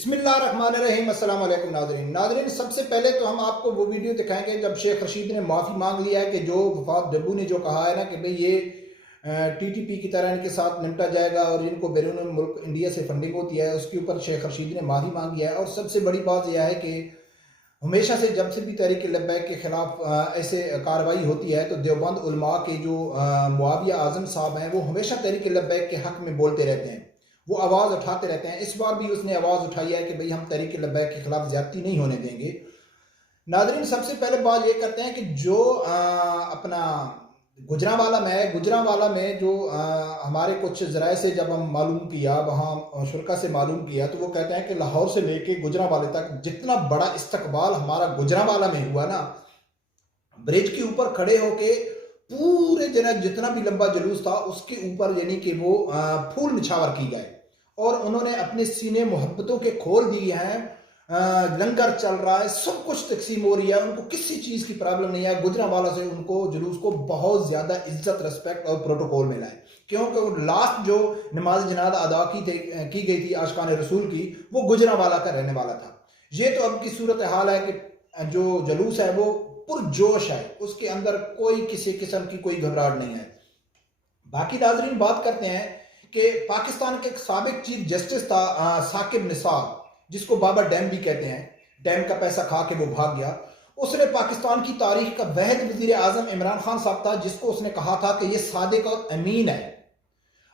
बिस्मिल्लाहिर्रहमानिर्रहीम। अस्सलाम वालेकुम नाज़रीन। सबसे पहले तो हम आपको वो वीडियो दिखाएंगे जब शेख रशीद ने माफ़ी मांग लिया है कि जो वफाद डब्बू ने जो कहा है ना कि भाई ये टीटीपी की तरह इनके साथ निपटा जाएगा और इनको बैरून मुल्क इंडिया से फंडिंग होती है, उसके ऊपर शेख रशीद ने माफ़ी मांगी है। और सबसे बड़ी बात यह है कि हमेशा से जब से भी तहरीक लब्बैक के ख़िलाफ़ ऐसे कार्रवाई होती है तो देवबंद उलमा के जो मुआविया आज़म साहब हैं वो हमेशा तहरीक लब्बैक के हक़ में बोलते रहते हैं, वो आवाज़ उठाते रहते हैं। इस बार भी उसने आवाज़ उठाई है कि भाई हम तहरीक लब्बैक के ख़िलाफ़ ज़्यादती नहीं होने देंगे। नाज़रीन, सबसे पहले बात ये करते हैं कि जो अपना गुजरांवाला में जो हमारे कुछ ज़राए से जब हम मालूम किया, वहाँ शुरका से मालूम किया, तो वो कहते हैं कि लाहौर से लेके गुजरांवाले तक जितना बड़ा इस्तकबाल हमारा गुजरांवाला में हुआ ना, ब्रिज के ऊपर खड़े होके पूरे जितना भी लंबा जुलूस था उसके ऊपर यानी कि वो फूल निछावर की गए और उन्होंने अपने सीने मोहब्बतों के खोल दिए हैं। लंगर चल रहा है, सब कुछ तकसीम हो रही है, उनको किसी चीज़ की प्रॉब्लम नहीं है। गुजरांवाला से उनको जुलूस को बहुत ज़्यादा इज्जत, रिस्पेक्ट और प्रोटोकॉल मिला है, क्योंकि वो लास्ट जो नमाज जनाजा अदा की गई थी आशिकान रसूल की, वो गुजरांवाला का रहने वाला था। ये तो अब की सूरत हाल है कि जो जुलूस है वो पुरजोश है, उसके अंदर कोई किसी किस्म की कोई घबराहट नहीं है। बाकी नाज़रीन, बात करते हैं कि पाकिस्तान के एक साबिक चीफ जस्टिस था साकिब निसार, जिसको बाबा डैम भी कहते हैं, डैम का पैसा खा के वो भाग गया। उसने पाकिस्तान की तारीख का वहद वज़ीर आज़म इमरान खान साहब था, जिसको उसने कहा था कि ये सादिक और अमीन है।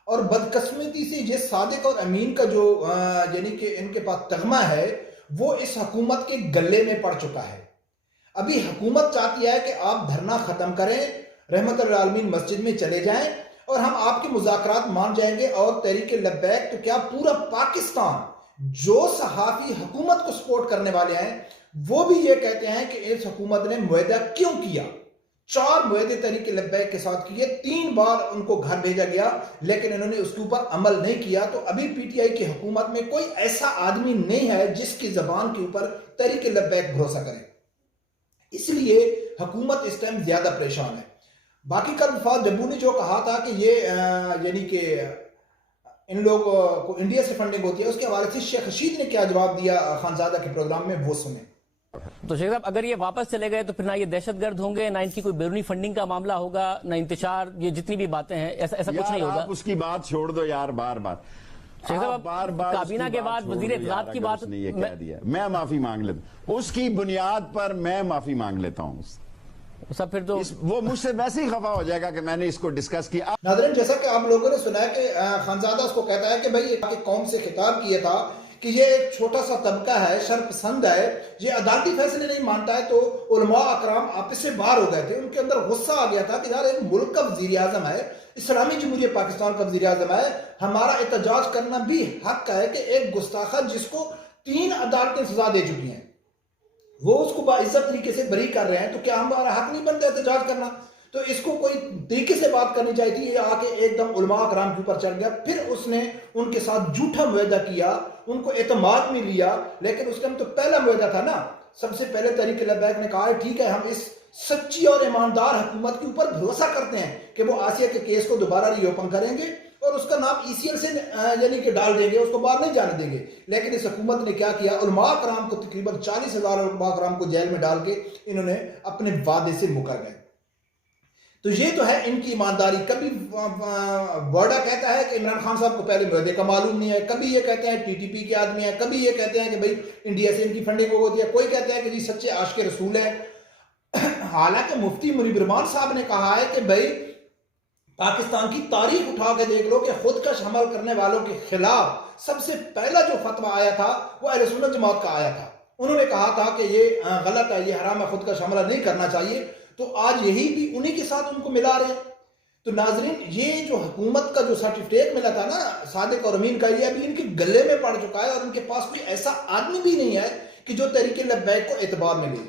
और बदकिस्मती से ये सादिक और अमीन का जो यानी कि इनके पास तगमा है वो इस हुकूमत के गले में पड़ चुका है। अभी हुकूमत चाहती है कि आप धरना ख़त्म करें, रहमतुल आलमीन मस्जिद में चले जाएं और हम आपके मुज़ाकरात मान जाएंगे। और तहरीक लब्बैक तो क्या पूरा पाकिस्तान, जो सहाफ़ी हुकूमत को सपोर्ट करने वाले हैं, वो भी ये कहते हैं कि इस हुकूमत ने मुआहदा क्यों किया। 4 मुआहदे तहरीक लब्बैक के साथ किए, 3 बार उनको घर भेजा गया, लेकिन इन्होंने उसके ऊपर अमल नहीं किया। तो अभी पीटीआई की हुकूमत में कोई ऐसा आदमी नहीं है जिसकी ज़बान के ऊपर तहरीक लब्बैक भरोसा करे, इसलिए हुकूमत इस टाइम ज्यादा परेशान है। बाकी कल वफाद डब्बू ने जो कहा था कि ये यानी कि इन लोगों को इंडिया से फंडिंग होती है, उसके हवाले से शेख रशीद ने क्या जवाब दिया खानजादा के प्रोग्राम में, वो सुने। तो शेख साहब, अगर ये वापस चले गए तो फिर ना ये दहशतगर्द होंगे, ना इनकी कोई बैरूनी फंडिंग का मामला होगा, ना इंतशार, ये जितनी भी बातें हैं ऐसा कुछ नहीं होगा। उसकी बात छोड़ दो यार, बार बार काबीना के बाद वजीर इत्तलात की बात नहीं, ये कह दिया मैं माफी मांग लेता हूं, उसकी बुनियाद पर मैं माफी मांग लेता हूं सब, फिर तो वो मुझसे वैसे ही खफा हो जाएगा कि मैंने इसको डिस्कस किया। नाज़रीन, जैसा कि आप लोगों ने सुना है कि खानजादा उसको कहता है कि भाई ये कौम से खिताब किया था कि ये एक छोटा सा तबका है, शर्पसंद है, ये अदालती फैसले नहीं मानता है। तो उलमा अकराम आपस से बाहर हो गए थे, उनके अंदर गुस्सा आ गया था कि यार एक मुल्क का वजीर आजम है, इस्लामी जमहूरियत पाकिस्तान का वजीर आजम है, हमारा एहतजाज करना भी हक है कि एक गुस्ताखा जिसको 3 अदालतें सजा दे चुकी हैं वो उसको बाइज्जत तरीके से बरी कर रहे हैं, तो क्या हमारा हक नहीं बनता एहतजाज करना? तो इसको कोई तरीके से बात करनी चाहिए थी। ये आके एकदम उलमा कराम के ऊपर चढ़ गया, फिर उसने उनके साथ झूठा मुआहदा किया, उनको एतमाद में लिया। लेकिन उस टाइम तो पहला मुआहदा था ना, सबसे पहले तहरीक लब्बैक ने कहा ठीक है, हम इस सच्ची और ईमानदार हुकूमत के ऊपर भरोसा करते हैं कि वो आसिया के केस को दोबारा रीओपन करेंगे और उसका नाम ईसीएल से यानी कि डाल देंगे, उसको बाहर नहीं जाने देंगे। लेकिन इस हुकूमत ने क्या किया, उलमा कराम को तकरीबन 40,000 उलमा कराम को जेल में डाल के इन्होंने अपने वादे से मुकर गए। तो ये तो है इनकी ईमानदारी। कभी वर्डा कहता है कि इमरान खान साहब को पहले मुआहदे का मालूम नहीं है, कभी ये कहते हैं टीटीपी के आदमी है, कभी ये कहते हैं कि भाई इंडिया से इनकी फंडिंग होती है, कोई कहते हैं कि जी सच्चे आशिक रसूल है। हालांकि मुफ्ती मुनीब रहमान साहब ने कहा है कि भाई पाकिस्तान की तारीख उठा के देख लो कि खुदकश हमल करने वालों के खिलाफ सबसे पहला जो फतवा आया था वो अहले सुन्नत जमात का आया था। उन्होंने कहा था कि ये गलत है, ये हराम है, खुदकश हमला नहीं करना चाहिए। तो आज यही भी उन्हीं के साथ उनको मिला रहे हैं। तो नाजरीन, ये जो हुकूमत का जो सर्टिफिकेट मिला था ना सादिक और अमीन का, ये अभी इनके गले में पड़ चुका है और इनके पास कोई ऐसा आदमी भी नहीं है कि जो तहरीक लब्बैक को एतबार में ले।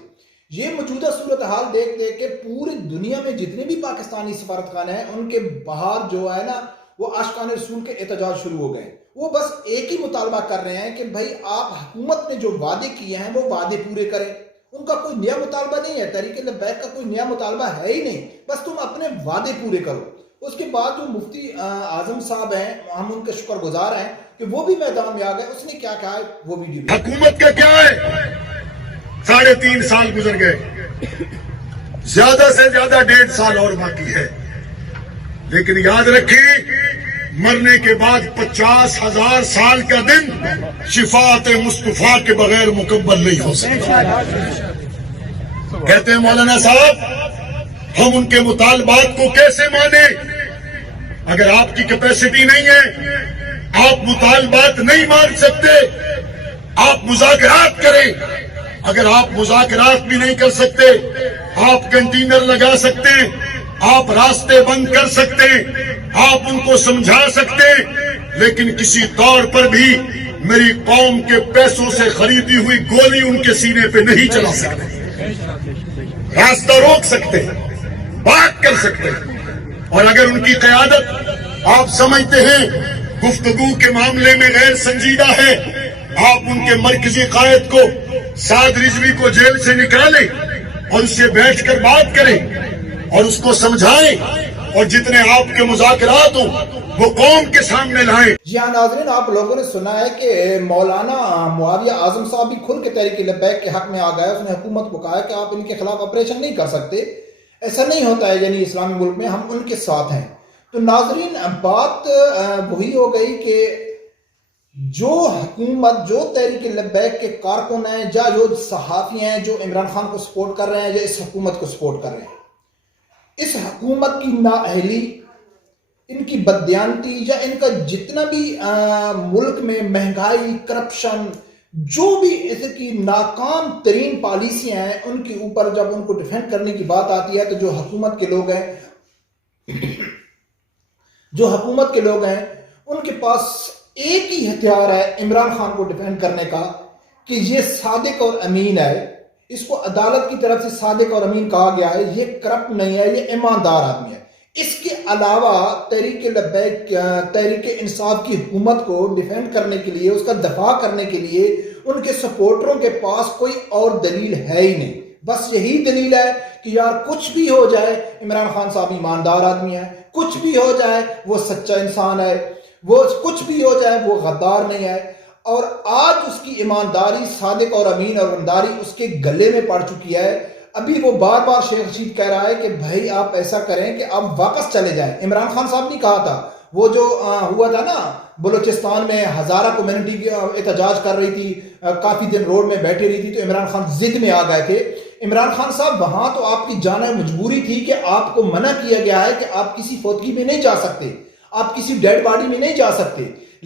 ये मौजूदा सूरत हाल देख देख के पूरी दुनिया में जितने भी पाकिस्तानी सफारतखाने हैं उनके बाहर जो है ना वो आशिकान रसूल के एहतजाज शुरू हो गए। वो बस एक ही मुतालबा कर रहे हैं कि भाई आप हुकूमत ने जो वादे किए हैं वो वादे पूरे करें। उनका कोई नया मुतालबा नहीं है, तहरीक लब्बैक का कोई नया मुतालबा है ही नहीं, बस तुम अपने वादे पूरे करो। اس کے بعد جو مفتی اعظم صاحب ہیں ہم ان کے شکر گزار ہیں کہ وہ بھی میدان میں آ گئے. اس نے کیا کہا ہے وہ ویڈیو بھی. حکومت کا کیا ہے؟ 3.5 سال گزر گئے، زیادہ سے زیادہ 1.5 سال اور باقی ہے. لیکن یاد رکھیں مرنے کے بعد 50,000 سال کا دن شفاعت مصطفیٰ کے بغیر مکمل نہیں ہو سکتا. کہتے ہیں مولانا صاحب ہم ان کے مطالبات کو کیسے مانیں؟ اگر آپ کی کیپیسٹی نہیں ہے، آپ مطالبات نہیں مان سکتے، آپ مذاکرات کریں. اگر آپ مذاکرات بھی نہیں کر سکتے، آپ کنٹینر لگا سکتے، آپ راستے بند کر سکتے، آپ ان کو سمجھا سکتے، لیکن کسی طور پر بھی میری قوم کے پیسوں سے خریدی ہوئی گولی ان کے سینے پہ نہیں چلا سکتے. راستہ روک سکتے، بات کر سکتے. اور اگر ان کی قیادت آپ سمجھتے ہیں گفتگو کے معاملے میں غیر سنجیدہ ہے، آپ ان کے مرکزی قائد کو سعد رضوی کو جیل سے نکالیں اور اس سے بیٹھ کر بات کریں اور اس کو سمجھائیں، اور جتنے آپ کے مذاکرات ہوں وہ قوم کے سامنے لائیں. جی ہاں ناظرین، آپ لوگوں نے سنا ہے کہ مولانا معاویہ اعظم صاحب بھی کھل کے تحریک لبیک کے حق میں آ گئے. اس نے حکومت کو کہا ہے کہ آپ ان کے خلاف آپریشن نہیں کر سکتے، ایسا نہیں ہوتا ہے، یعنی اسلامی ملک میں ہم ان کے ساتھ ہیں. تو ناظرین بات وہی ہو گئی کہ جو حکومت، جو تحریک لبیک کے کارکن ہیں یا جو صحافی ہیں جو عمران خان کو سپورٹ کر رہے ہیں یا اس حکومت کو سپورٹ کر رہے ہیں، اس حکومت کی نااہلی، ان کی بددیانتی یا ان کا جتنا بھی ملک میں مہنگائی، کرپشن، جو بھی اس کی ناکام ترین پالیسیاں ہیں، ان کے اوپر جب ان کو ڈیفینڈ کرنے کی بات آتی ہے تو جو حکومت کے لوگ ہیں ان کے پاس ایک ہی ہتھیار ہے عمران خان کو ڈیفینڈ کرنے کا کہ یہ صادق اور امین ہے. اس کو عدالت کی طرف سے صادق اور امین کہا گیا ہے، یہ کرپٹ نہیں ہے، یہ ایماندار آدمی ہے. اس کے علاوہ تحریک لبیک، تحریک انصاف کی حکومت کو ڈیفینڈ کرنے کے لیے، اس کا دفاع کرنے کے لیے ان کے سپورٹروں کے پاس کوئی اور دلیل ہے ہی نہیں. بس یہی دلیل ہے کہ یار کچھ بھی ہو جائے عمران خان صاحب ایماندار آدمی ہے، کچھ بھی ہو جائے وہ سچا انسان ہے، وہ کچھ بھی ہو جائے وہ غدار نہیں ہے. اور آج اس کی ایمانداری، صادق اور امین اور ایمانداری اس کے گلے میں پڑ چکی ہے. ابھی وہ بار بار شیخ رشید کہہ رہا ہے کہ بھائی آپ ایسا کریں کہ آپ واپس چلے جائیں. عمران خان صاحب نے کہا تھا، وہ جو ہوا تھا نا بلوچستان میں، ہزارہ کمیونٹی احتجاج کر رہی تھی، کافی دن روڈ میں بیٹھی رہی تھی، تو عمران خان ضد میں آ گئے تھے. عمران خان صاحب وہاں تو آپ کی جانا مجبوری تھی کہ آپ کو منع کیا گیا ہے کہ آپ کسی فوتگی میں نہیں جا سکتے، آپ کسی ڈیڈ باڈی میں نہیں جا سکتے.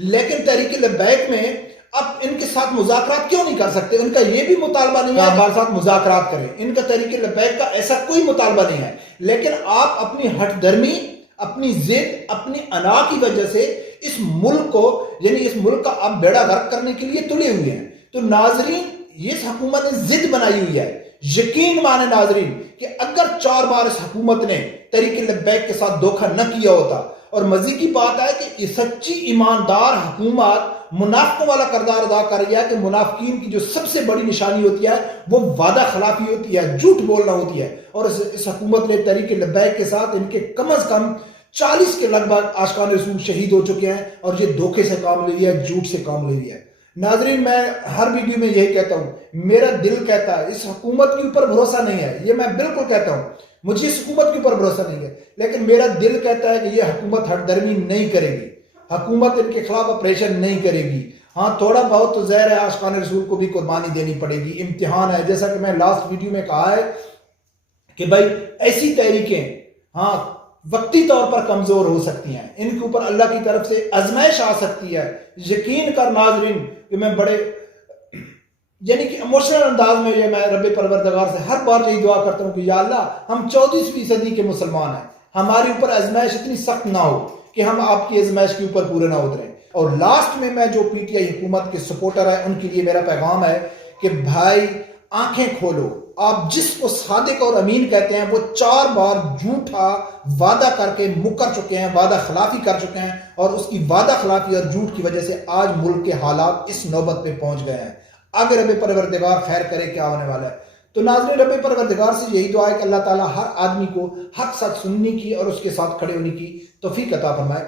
لیکن تحریک لبیک میں اب ان کے ساتھ مذاکرات کیوں نہیں کر سکتے؟ ان کا یہ بھی مطالبہ نہیں ہے کہ ہمارے ساتھ مذاکرات کریں. ان کا تحریک لبیک کا ایسا کوئی مطالبہ نہیں ہے. لیکن آپ اپنی ہٹ درمی، اپنی ضد، اپنی انا کی وجہ سے اس ملک کو، یعنی اس ملک کا آپ بیڑا غرق کرنے کے لیے تلے ہوئے ہیں. تو ناظرین اس حکومت نے ضد بنائی ہوئی ہے. یقین مانے ناظرین کہ اگر 4 بار اس حکومت نے تحریک لبیک کے ساتھ دھوکہ نہ کیا ہوتا، اور مزید کی بات ہے کہ یہ سچی ایماندار حکومت منافقوں والا کردار ادا کر رہی ہے کہ منافقین کی جو سب سے بڑی نشانی ہوتی ہے وہ وعدہ خلافی ہوتی ہے، جھوٹ بولنا ہوتی ہے. اور اس حکومت نے تحریک لبیک کے ساتھ ان کے کم از کم 40 کے لگ بھگ عاشقان رسول شہید ہو چکے ہیں، اور یہ دھوکے سے کام لے لیا ہے، جھوٹ سے کام لے لیا ہے. ناظرین میں ہر ویڈیو میں یہی کہتا ہوں، میرا دل کہتا ہے اس حکومت کے اوپر بھروسہ نہیں ہے، یہ میں بالکل کہتا ہوں، مجھے اس حکومت کے اوپر بھروسہ نہیں ہے. لیکن میرا دل کہتا ہے کہ یہ حکومت ہٹ درمی نہیں کرے گی، حکومت ان کے خلاف آپریشن نہیں کرے گی. ہاں تھوڑا بہت تو ظاہر ہے عاشقان رسول کو بھی قربانی دینی پڑے گی، امتحان ہے. جیسا کہ میں لاسٹ ویڈیو میں کہا ہے کہ بھائی ایسی تحریکیں ہاں وقتی طور پر کمزور ہو سکتی ہیں، ان کے اوپر اللہ کی طرف سے آزمائش آ سکتی ہے. یقین کر ناظرین کہ میں بڑے یعنی کہ ایموشنل انداز میں یہ میں رب پروردگار سے ہر بار یہی دعا کرتا ہوں کہ یا اللہ ہم 24ویں صدی کے مسلمان ہیں، ہمارے اوپر آزمائش اتنی سخت نہ ہو کہ ہم آپ کی آزمائش کے اوپر پورے نہ اتریں. اور لاسٹ میں جو پی ٹی آئی حکومت کے سپورٹر ہیں ان کے لیے میرا پیغام ہے کہ بھائی آنکھیں کھولو. آپ جس کو صادق اور امین کہتے ہیں وہ 4 بار جھوٹا وعدہ کر کے مکر چکے ہیں، وعدہ خلافی کر چکے ہیں، اور اس کی وعدہ خلافی اور جھوٹ کی وجہ سے آج ملک کے حالات اس نوبت پہ پہنچ گئے ہیں. اگر رب پروردگار خیر کرے کیا ہونے والا ہے. تو ناظرین رب پروردگار سے یہی دعا ہے کہ اللہ تعالیٰ ہر آدمی کو حق سچ سننے کی اور اس کے ساتھ کھڑے ہونے کی توفیق عطا فرمائے.